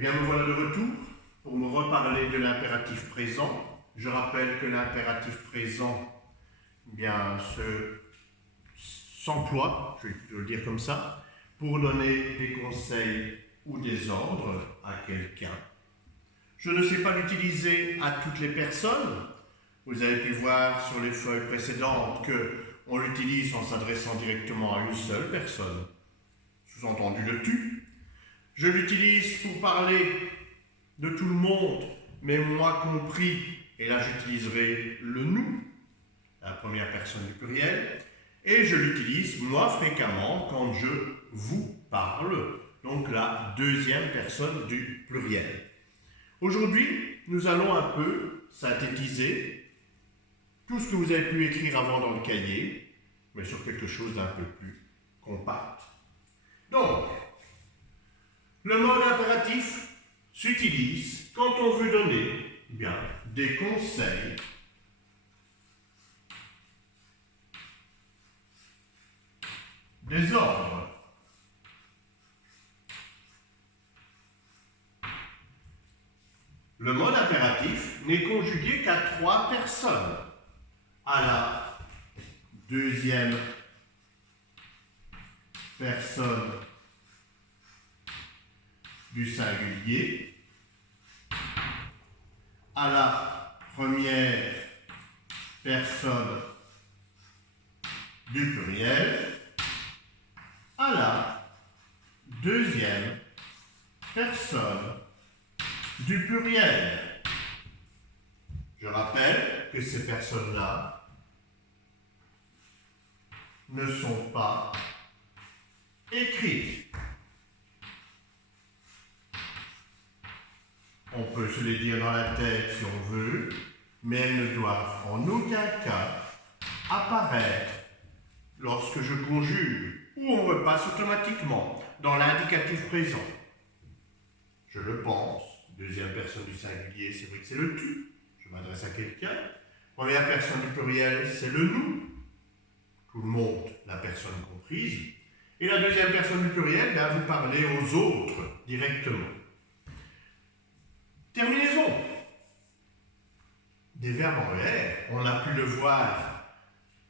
Eh bien, me voilà de retour pour me reparler de l'impératif présent. Je rappelle que l'impératif présent, eh bien, s'emploie, je vais le dire comme ça, pour donner des conseils ou des ordres à quelqu'un. Je ne sais pas l'utiliser à toutes les personnes. Vous avez pu voir sur les feuilles précédentes qu'on l'utilise en s'adressant directement à une seule personne, sous-entendu le tu. Je l'utilise pour parler de tout le monde, mais moi compris, et là j'utiliserai le nous, la première personne du pluriel, et je l'utilise moi fréquemment quand je vous parle, donc la deuxième personne du pluriel. Aujourd'hui, nous allons un peu synthétiser tout ce que vous avez pu écrire avant dans le cahier, mais sur quelque chose d'un peu plus compact. Donc, le mode impératif s'utilise quand on veut donner des conseils des ordres. Le mode impératif n'est conjugué qu'à 3 personnes. À la deuxième personne du singulier, à la première personne du pluriel, à la deuxième personne du pluriel. Je rappelle que ces personnes-là ne sont pas écrites. On peut se les dire dans la tête si on veut, mais elles ne doivent en aucun cas apparaître lorsque je conjugue ou on repasse automatiquement dans l'indicatif présent. Je le pense, deuxième personne du singulier, c'est vrai que c'est le tu, je m'adresse à quelqu'un. Première personne du pluriel, c'est le nous, tout le monde, la personne comprise. Et la deuxième personne du pluriel, vous parlez aux autres directement. Terminaison. Des verbes en ER, on a pu le voir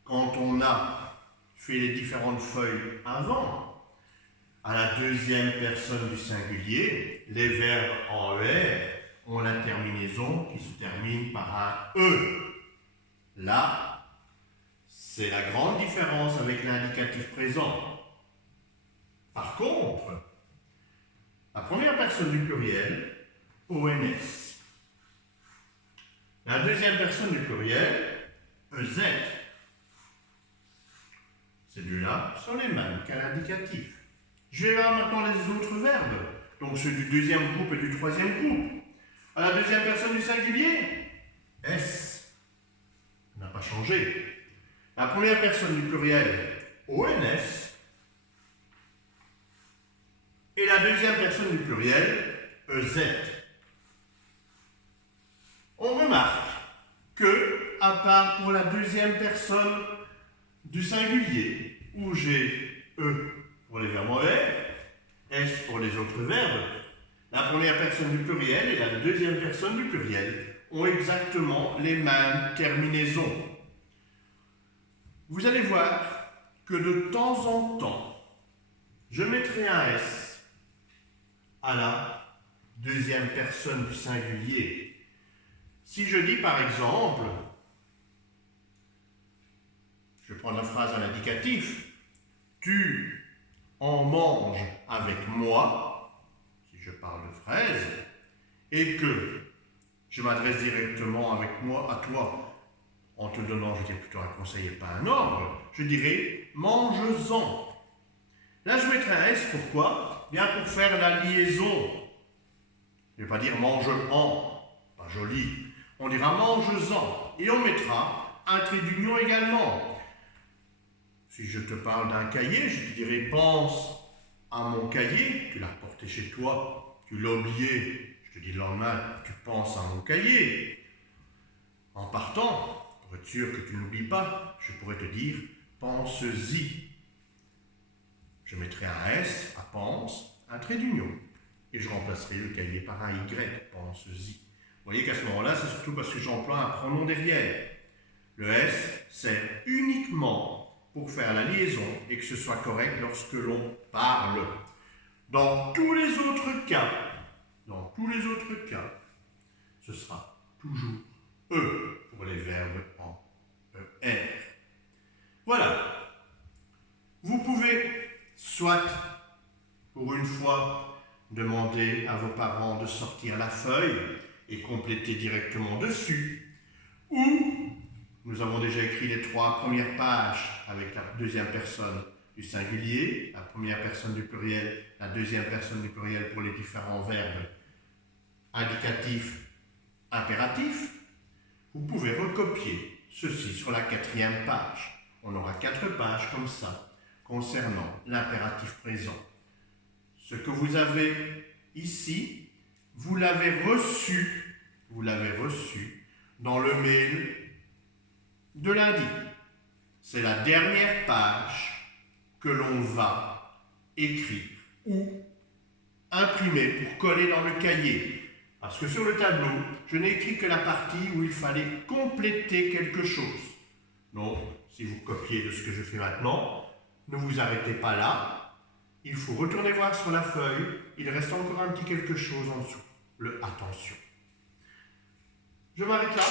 quand on a fait les différentes feuilles avant. À la deuxième personne du singulier, les verbes en ER ont la terminaison qui se termine par un E. Là, c'est la grande différence avec l'indicatif présent. Par contre, la première personne du pluriel, ONS. La deuxième personne du pluriel, EZ. Ces deux-là sont les mêmes qu'à l'indicatif. Je vais voir maintenant les autres verbes, donc ceux du deuxième groupe et du troisième groupe. À la deuxième personne du singulier, S. Ça n'a pas changé. La première personne du pluriel, ONS. Et la deuxième personne du pluriel, EZ. On remarque que, à part pour la deuxième personne du singulier, où j'ai E pour les verbes en R, S pour les autres verbes, la première personne du pluriel et la deuxième personne du pluriel ont exactement les mêmes terminaisons. Vous allez voir que de temps en temps, je mettrai un S à la deuxième personne du singulier. Si je dis par exemple, je prends la phrase à l'indicatif, tu en manges avec moi, si je parle de fraises, et que je m'adresse directement avec moi à toi, en te donnant, je dirais plutôt un conseil et pas un ordre, je dirais mange-en. Là, je mettrai un S, pourquoi? Bien pour faire la liaison. Je ne vais pas dire mange-en, pas joli. On dira mange-en et on mettra un trait d'union également. Si je te parle d'un cahier, je te dirai pense à mon cahier, tu l'as porté chez toi, tu l'as oublié, je te dis le lendemain, tu penses à mon cahier. En partant, pour être sûr que tu n'oublies pas, je pourrais te dire pense-y. Je mettrai un S à pense, un trait d'union. et je remplacerai le cahier par un Y pendant ce Z. Vous voyez qu'à ce moment-là, c'est surtout parce que j'emploie un pronom derrière. Le S sert uniquement pour faire la liaison et que ce soit correct lorsque l'on parle. Dans tous les autres cas, ce sera toujours E pour les verbes en ER. Voilà. Vous pouvez soit, pour une fois, demander à vos parents de sortir la feuille et compléter directement dessus, ou nous avons déjà écrit les 3 premières pages avec la deuxième personne du singulier, la première personne du pluriel, la deuxième personne du pluriel pour les différents verbes indicatifs, impératifs. Vous pouvez recopier ceci sur la 4e page. On aura 4 pages comme ça concernant l'impératif présent. Ce que vous avez ici, vous l'avez reçu dans le mail de lundi. C'est la dernière page que l'on va écrire ou imprimer pour coller dans le cahier. Parce que sur le tableau, je n'ai écrit que la partie où il fallait compléter quelque chose. Donc, si vous copiez de ce que je fais maintenant, ne vous arrêtez pas là. Il faut retourner voir sur la feuille. Il reste encore un petit quelque chose en dessous. Le attention. Je m'arrête là.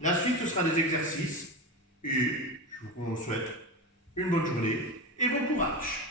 La suite, ce sera des exercices. Et je vous souhaite une bonne journée et bon courage.